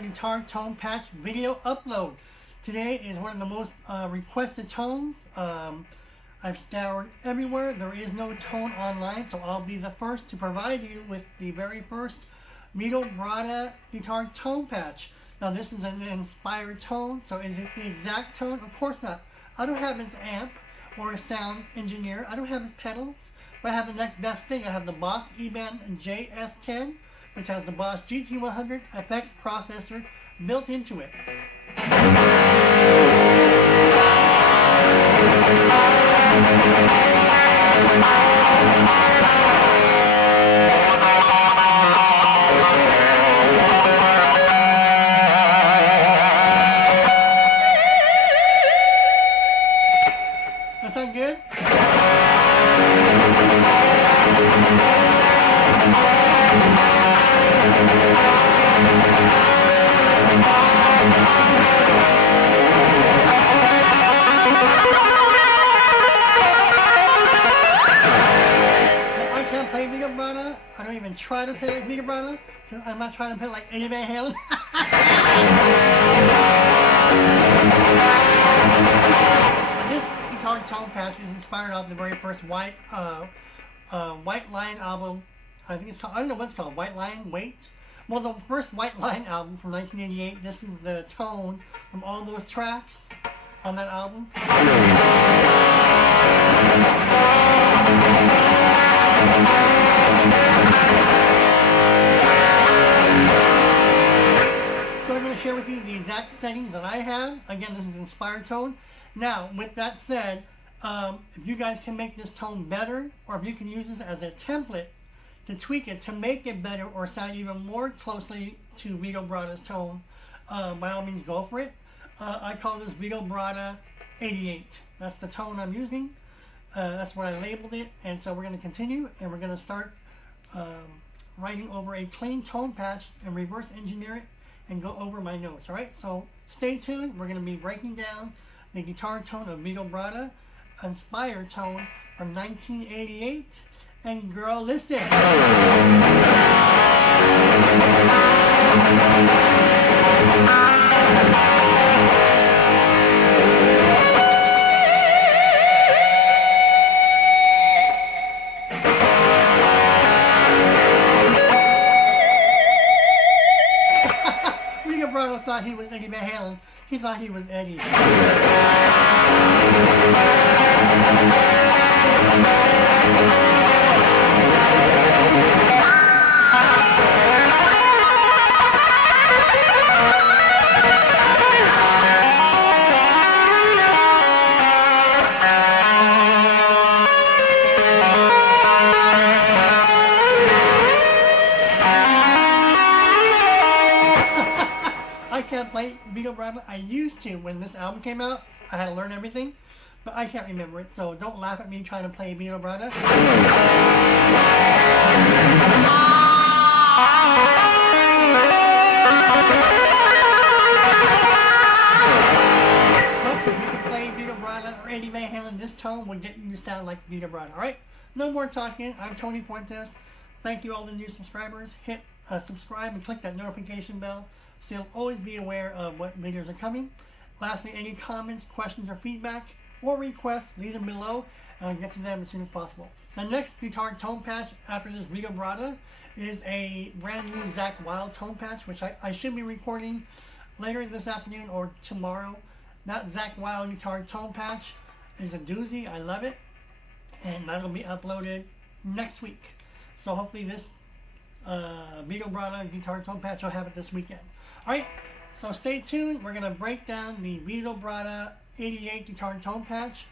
Guitar tone patch video upload. Today is one of the most requested tones. I've scoured everywhere. There is no tone online, so I'll be the first to provide you with the very first VITO BRATTA guitar tone patch. Now this is an inspired tone, so is it the exact tone? Of course not. I don't have his amp or a sound engineer. I don't have his pedals, but I have the next best thing. I have the Boss eBAND JS-10, which has the Boss GT100 FX processor built into it. That sound good? I can't play VITO BRATTA. I don't even try to play like VITO BRATTA. I'm not trying to play like eBAND. This guitar tone patch is inspired off the very first White Line album. I think it's called, I don't know what it's called, White Line, Wait. Well, the first White Line album from 1988, this is the tone from all those tracks on that album. So I'm going to share with you the exact settings that I have. Again, this is inspired tone. Now, with that said, if you guys can make this tone better, or if you can use this as a template to tweak it to make it better or sound even more closely to VITO BRATTA's tone, by all means go for it. I call this VITO BRATTA 88. That's the tone I'm using. That's what I labeled it. And so we're going to continue, and we're going to start writing over a clean tone patch and reverse engineer it and go over my notes. Alright, so stay tuned. We're going to be breaking down the guitar tone of VITO BRATTA, inspired tone from 1988. And girl, listen. VITO BRATTA thought he was Eddie Van Halen. He thought he was Eddie. I can't play VITO BRATTA. I used to when this album came out. I had to learn everything, but I can't remember it, so don't laugh at me trying to play VITO BRATTA. this tone will get you to sound like VITO BRATTA. Alright, no more talking. I'm Tony Fuentes. Thank you all the new subscribers. Hit subscribe and click that notification bell so you'll always be aware of what videos are coming. Lastly, any comments, questions, or feedback, or requests, leave them below, and I'll get to them as soon as possible. The next guitar tone patch after this VITO BRATTA is a brand new Zakk Wylde tone patch, which I should be recording later this afternoon or tomorrow. That Zakk Wylde guitar tone patch is a doozy. I love it, and that'll be uploaded next week. So hopefully this VITO BRATTA guitar tone patch, I'll have it this weekend. Alright, so stay tuned. We're going to break down the VITO BRATTA 88 guitar tone patch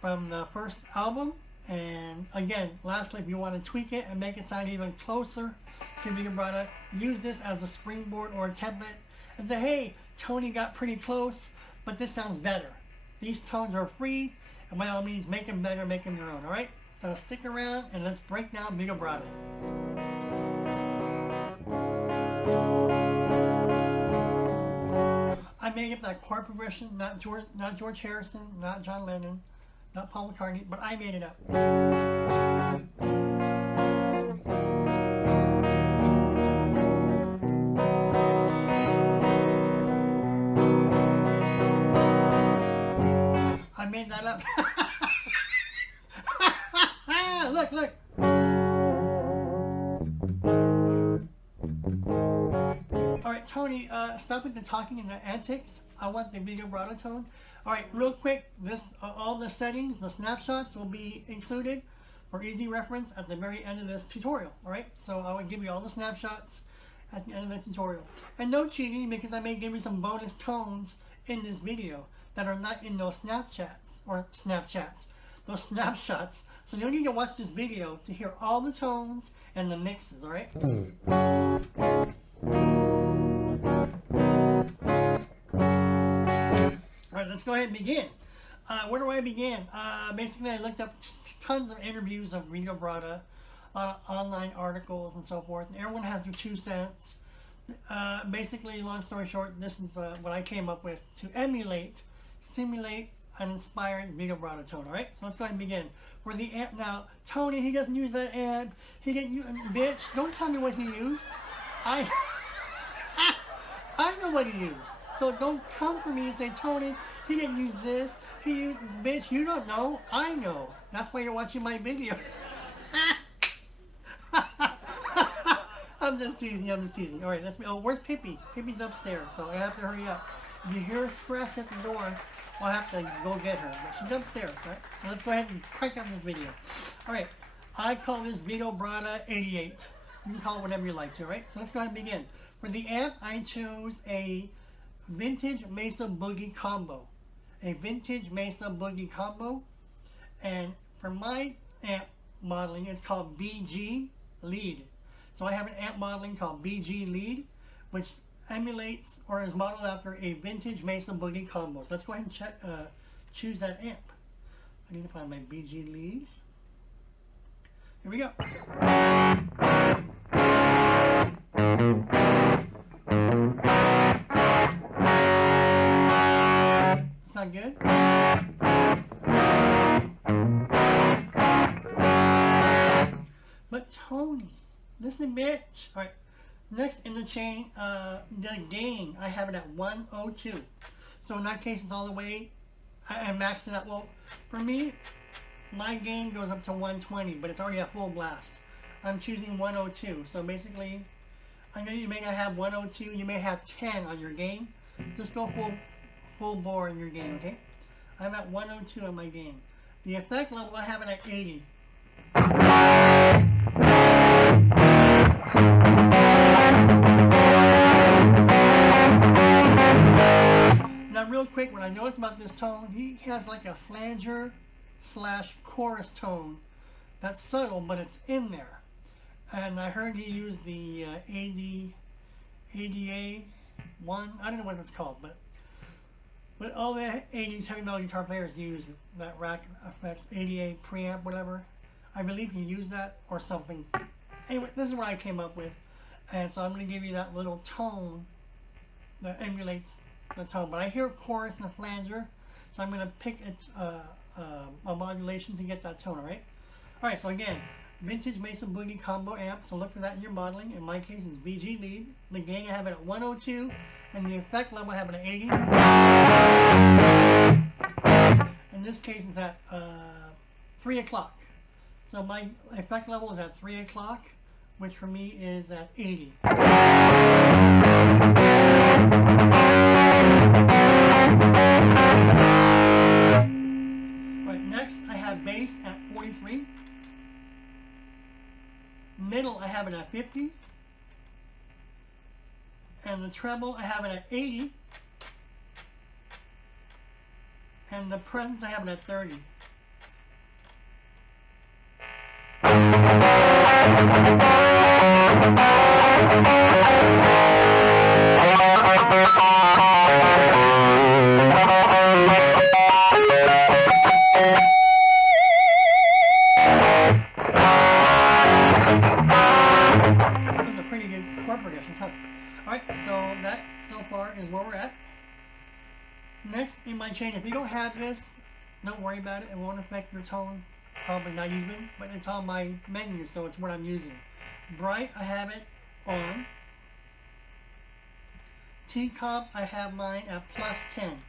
from the first album. And again, lastly, if you want to tweak it and make it sound even closer to VITO BRATTA, use this as a springboard or a template and say, hey, Tony got pretty close, but this sounds better. These tones are free, and by all means, make them better, make them your own, alright? So stick around and let's break down VITO BRATTA. I made up that chord progression, not George Harrison, not John Lennon, not Paul McCartney, but I made it up. I made that up. Look, look. Alright, Tony, stop with the talking and the antics. I want the VITO BRATTA tone. Alright, real quick, all the settings, the snapshots will be included for easy reference at the very end of this tutorial. Alright, so I will give you all the snapshots at the end of the tutorial. And no cheating, because I may give you some bonus tones in this video that are not in those those snapshots. So you'll need to watch this video to hear all the tones and the mixes, alright? Alright, let's go ahead and begin. Where do I begin? Basically, I looked up tons of interviews of VITO BRATTA, online articles and so forth, and everyone has their 2 cents. Basically, long story short, this is what I came up with to simulate an inspired VITO BRATTA tone. Alright, so let's go ahead and begin. For the amp now, Tony, he doesn't use that amp. He didn't use, bitch, don't tell me what he used. I know what he used. So don't come for me and say, Tony, he didn't use this. He used, bitch, you don't know. I know. That's why you're watching my video. I'm just teasing. Alright, let's oh, where's Pippi? Pippi's upstairs, so I have to hurry up. If you hear a scratch at the door, I'll have to go get her. But she's upstairs, right? So let's go ahead and crank out this video. Alright, I call this VITO BRATTA 88. You can call it whatever you like to, right? So let's go ahead and begin. For the amp, I chose a vintage Mesa Boogie combo. A vintage Mesa Boogie combo. And for my amp modeling, it's called BG Lead. So I have an amp modeling called BG Lead, which emulates or is modeled after a vintage Mesa Boogie combo. So let's go ahead and choose that amp. I need to find my BG Lead. Here we go. It's not good? But Tony, listen, bitch. Alright, next in the chain, the gain, I have it at 102. So in that case, it's all the way, I maxed it out. Well, for me, my gain goes up to 120, but it's already at full blast. I'm choosing 102. So basically, I know you may not have 102, you may have 10 on your gain. Just go full bore in your gain, okay? I'm at 102 on my gain. The effect level, I have it at 80. Now real quick, what I noticed about this tone, he has like a flanger / chorus tone that's subtle, but it's in there. And I heard he used the ADA 1, I don't know what it's called, but all the 80s heavy metal guitar players use that Rack Effects ADA preamp, whatever. I believe he used that or something. Anyway, this is what I came up with. And so I'm going to give you that little tone that emulates the tone. But I hear chorus and flanger, so I'm going to pick its a modulation to get that tone, alright? Alright, so again, vintage Mason Boogie combo amp, so look for that in your modeling. In my case, it's VG lead. The gain I have it at 102, and the effect level I have it at 80. In this case, it's at 3 o'clock. So my effect level is at 3 o'clock, which for me is at 80. Right, next I have bass at 43. Middle I have it at 50. And the treble I have it at 80. And the presence I have it at 30. This is a pretty good chord progression, huh? Alright, so that so far is where we're at. Next in my chain, if you don't have this, don't worry about it. It won't affect your tone. Probably not even, but it's on my menu, so it's what I'm using. Bright, I have it on. T-comp, I have mine at +10.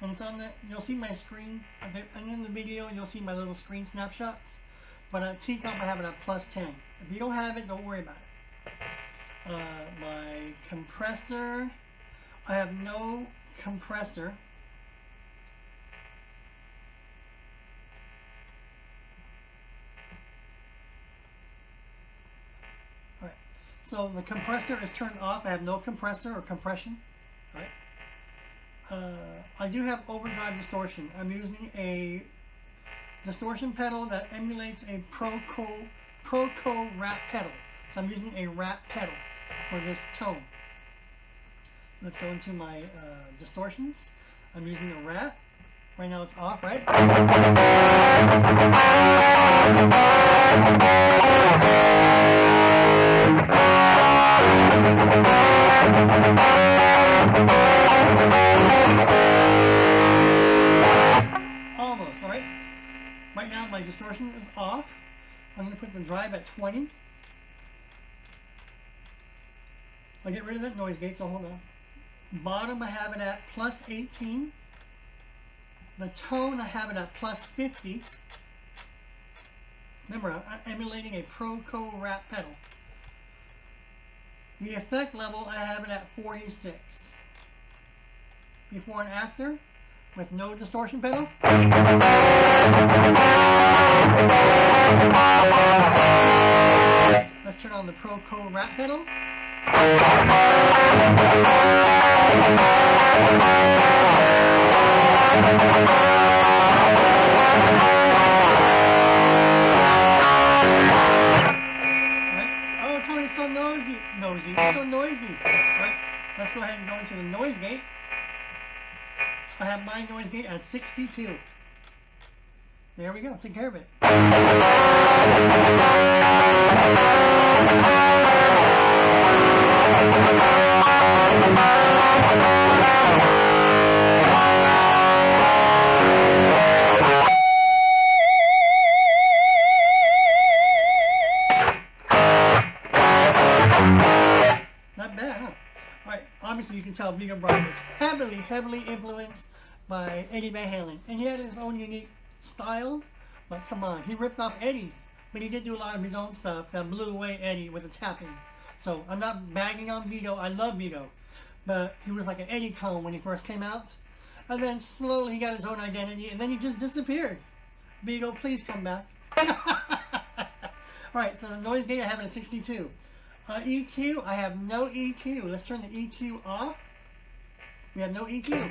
And it's on the, you'll see my screen, and in the video, you'll see my little screen snapshots. But at T-comp, I have it at +10. If you don't have it, don't worry about it. My compressor, I have no compressor. Alright, so the compressor is turned off. I have no compressor or compression. Alright. I do have overdrive distortion. I'm using a distortion pedal that emulates a Proco Rat pedal. So I'm using a Rat pedal for this tone. So let's go into my distortions. I'm using a Rat. Right now it's off, right? Almost, alright? Right now my distortion is off. I'm going to put the drive at 20. I'll get rid of that noise gate, so hold on. Bottom I have it at +18. The tone I have it at +50. Remember, I'm emulating a Proco Rat pedal. The effect level I have it at 46. Before and after, with no distortion pedal. Let's turn on the Proco Rat pedal. Oh, Tony, it's so noisy. It's so noisy. Right, let's go ahead and go into the noise gate. I have my noise gate at 62. There we go, take care of it. Not bad, huh? Alright, obviously you can tell VITO Bratta is heavily influenced by Eddie Van Halen. And he had his own unique style, but come on, he ripped off Eddie. But he did do a lot of his own stuff that blew away Eddie with the tapping. So I'm not bagging on VITO, I love VITO. But he was like an Eddie clone when he first came out. And then slowly he got his own identity, and then he just disappeared. VITO, please come back. Alright, so the noise gate I have it at 62. EQ, I have no EQ. Let's turn the EQ off. We have no EQ.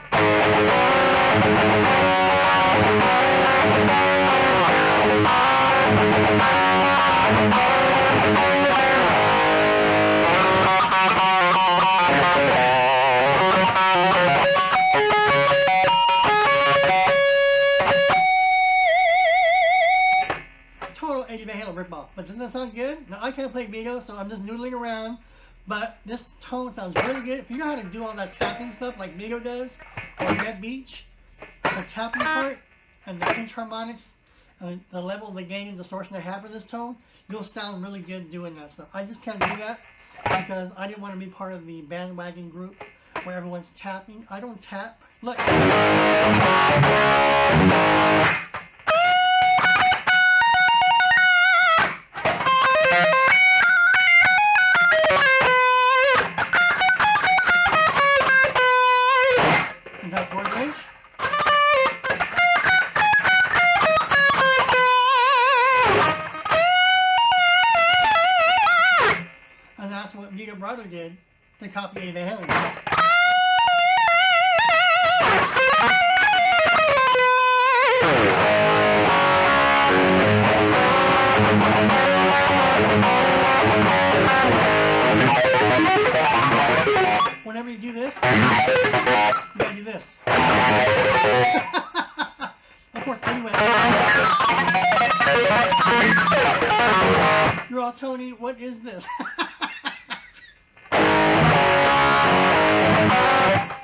Total Eddie Van Halen ripoff. But doesn't that sound good? Now I can't play VITO, so I'm just noodling around. But this tone sounds really good. If you know how to do all that tapping stuff like VITO does, or Get Beach, the tapping part, and the pinch harmonics, the level of the gain and distortion I have for this tone, you'll sound really good doing that stuff. I just can't do that because I didn't want to be part of the bandwagon group where everyone's tapping. I don't tap. Look. Is that chord range? And that's what VITO Brattta did to copy A Van Halen. Whenever you do this, you gotta do this. Of course, anyway. You're all, Tony, what is this?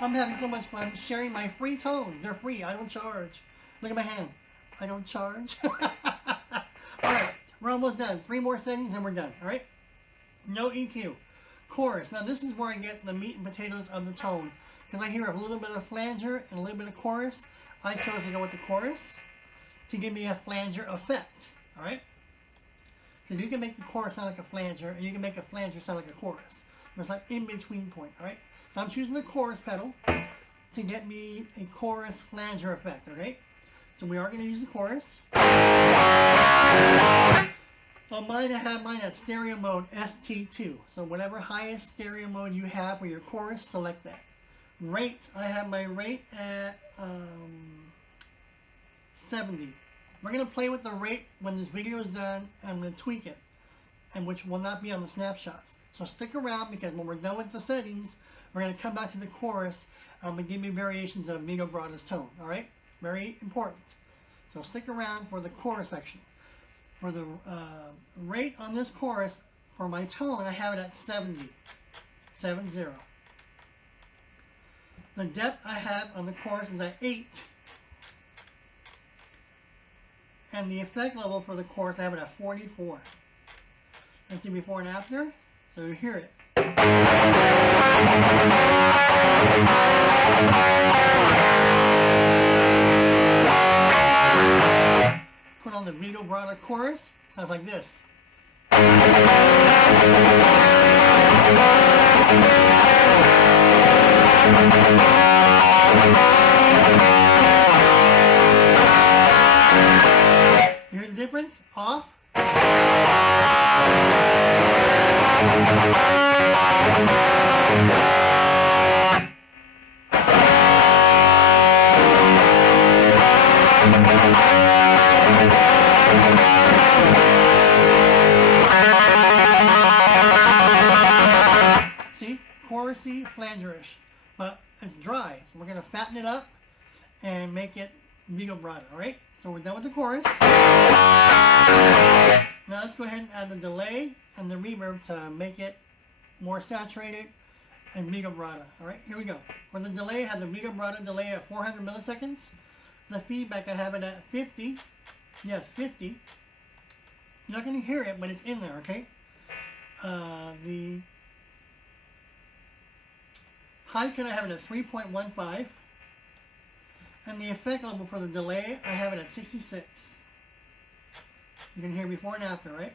I'm having so much fun sharing my free tones. They're free. I don't charge. Look at my hand. I don't charge. Alright, we're almost done. 3 more settings and we're done. Alright? No EQ. Chorus. Now this is where I get the meat and potatoes of the tone. Because I hear a little bit of flanger and a little bit of chorus. I chose to go with the chorus to give me a flanger effect. Alright? Because you can make the chorus sound like a flanger and you can make a flanger sound like a chorus. There's like in-between point. Alright? So I'm choosing the chorus pedal to get me a chorus flanger effect. Okay? So we are going to use the chorus. On mine, I have mine at stereo mode ST2. So whatever highest stereo mode you have for your chorus, select that. Rate, I have my rate at 70. We're going to play with the rate when this video is done. I'm going to tweak it, and which will not be on the snapshots. So stick around because when we're done with the settings, we're going to come back to the chorus and give me variations of VITO Bratta's tone. Alright? Very important. So stick around for the chorus section. For the rate on this chorus, for my tone, I have it at 70. 70. The depth I have on the chorus is at 8. And the effect level for the chorus, I have it at 44. Let's do before and after, so you hear it. Put on the VITO Bratta chorus, sounds like this. You hear the difference? Off. See? Chorusy, flangerish. But it's dry. So we're going to fatten it up and make it VITO Bratta. Alright? So we're done with the chorus. Now let's go ahead and add the delay and the reverb to make it more saturated and VITO Bratta. Alright, here we go. For the delay, I have the VITO Bratta delay at 400 milliseconds. The feedback, I have it at 50. Yes, 50. You're not going to hear it, but it's in there, okay? The high cut, I have it at 3.15. And the effect level for the delay, I have it at 66. You can hear before and after, right?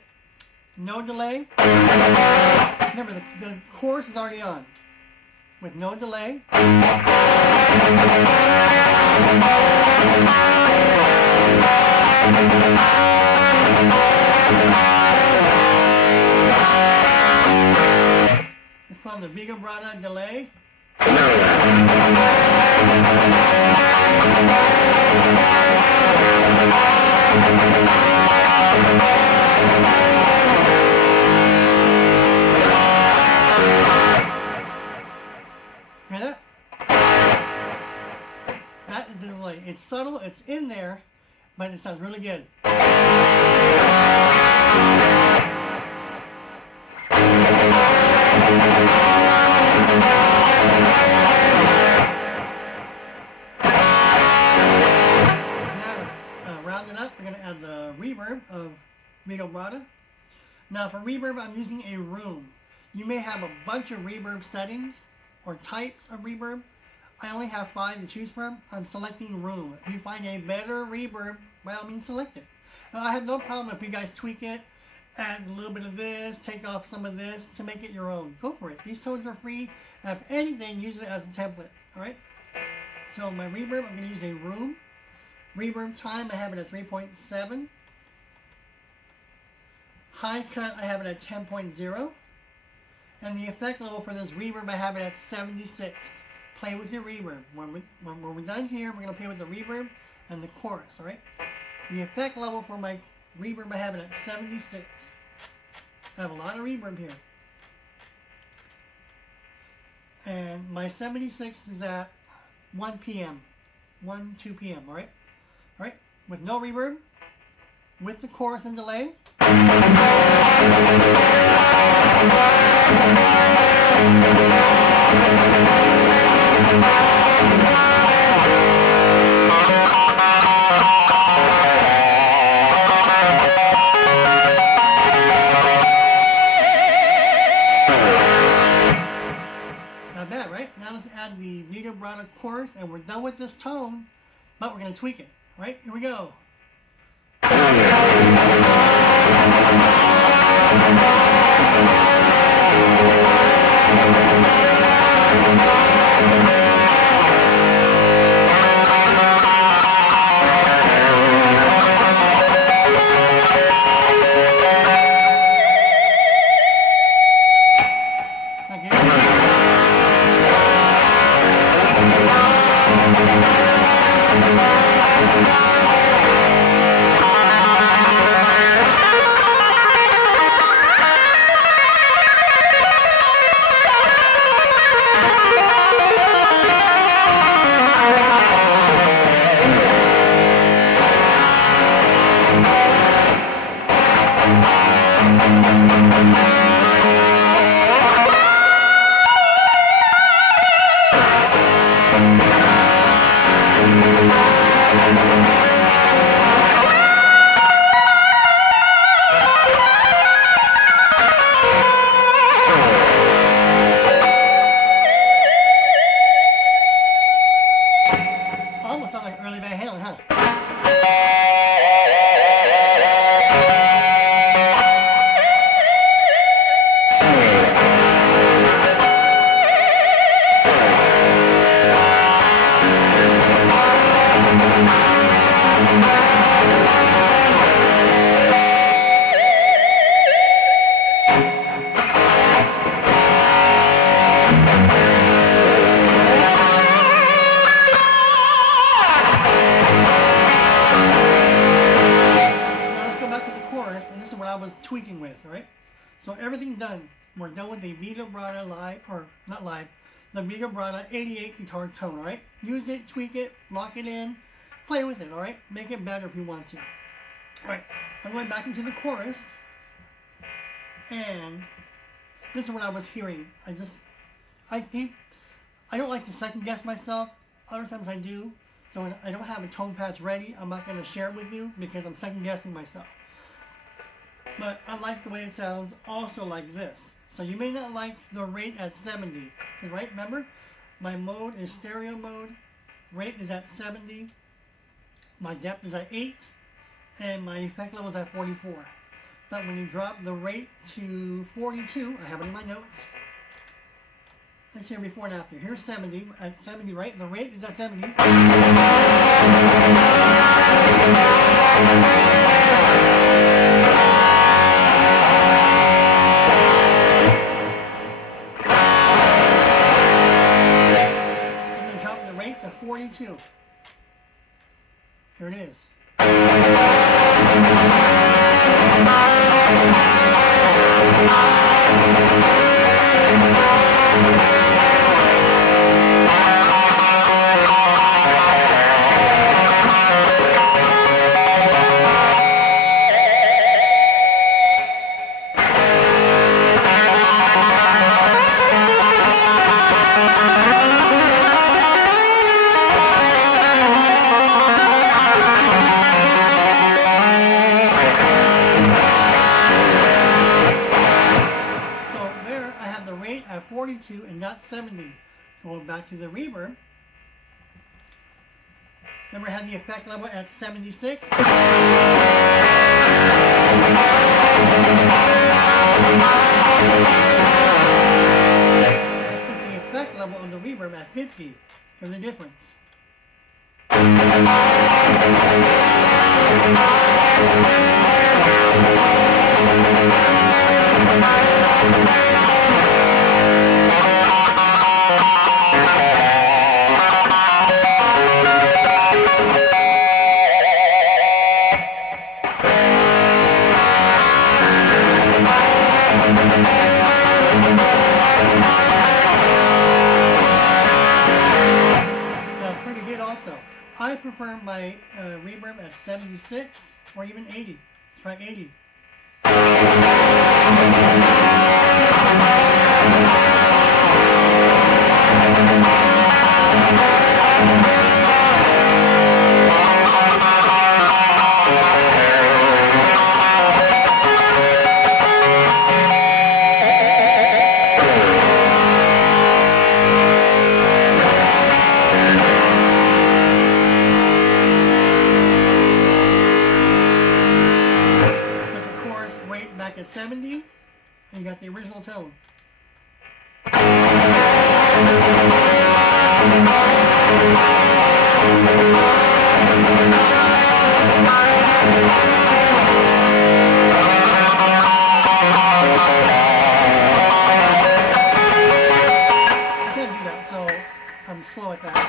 No delay. Remember, the chorus is already on. With no delay. Let's put on the VITO Bratta delay. Hear that? That is the delay. It's subtle, it's in there, but it sounds really good. Now, VITO BRATTA. Now for reverb, I'm using a room. You may have a bunch of reverb settings or types of reverb. I only have 5 to choose from. I'm selecting room. If you find a better reverb, by all means select it. Now, I have no problem if you guys tweak it, add a little bit of this, take off some of this to make it your own. Go for it. These tones are free. If anything, use it as a template. Alright? So my reverb, I'm going to use a room. Reverb time, I have it at 3.7. High cut, I have it at 10.0. And the effect level for this reverb, I have it at 76. Play with your reverb. When we're done here, we're going to play with the reverb and the chorus, alright? The effect level for my reverb, I have it at 76. I have a lot of reverb here. And my 76 is at 1 p.m. 2 p.m., alright? Alright, with no reverb, with the chorus and delay. Not bad, right? Now let's add the VITO BRATTA chorus, and we're done with this tone, but we're going to tweak it. Right, here we go. Almost sounds like early Van Halen, huh? Tweaking with, alright? So everything done. We're done with the VITO BRATTA live, or not live, the VITO BRATTA 88 guitar tone, alright? Use it, tweak it, lock it in, play with it, alright? Make it better if you want to. Alright, I'm going back into the chorus, and this is what I was hearing. I think, I don't like to second guess myself. Other times I do. So when I don't have a tone pass ready, I'm not going to share it with you because I'm second guessing myself. But I like the way it sounds also like this. So you may not like the rate at 70. Because, right, remember, my mode is stereo mode. Rate is at 70. My depth is at 8. And my effect level is at 44. But when you drop the rate to 42, I have it in my notes. Let's hear before and after. Here's 70. At 70, right? The rate is at 70. To 42. Here it is. Going back to the reverb. Then we have the effect level at 76. Let's put the effect level of the reverb at 50. Here's the difference. I prefer my reverb at 76 or even 80. Let's try 80. At 70, and you got the original tone. I can't do that, so I'm slow at that.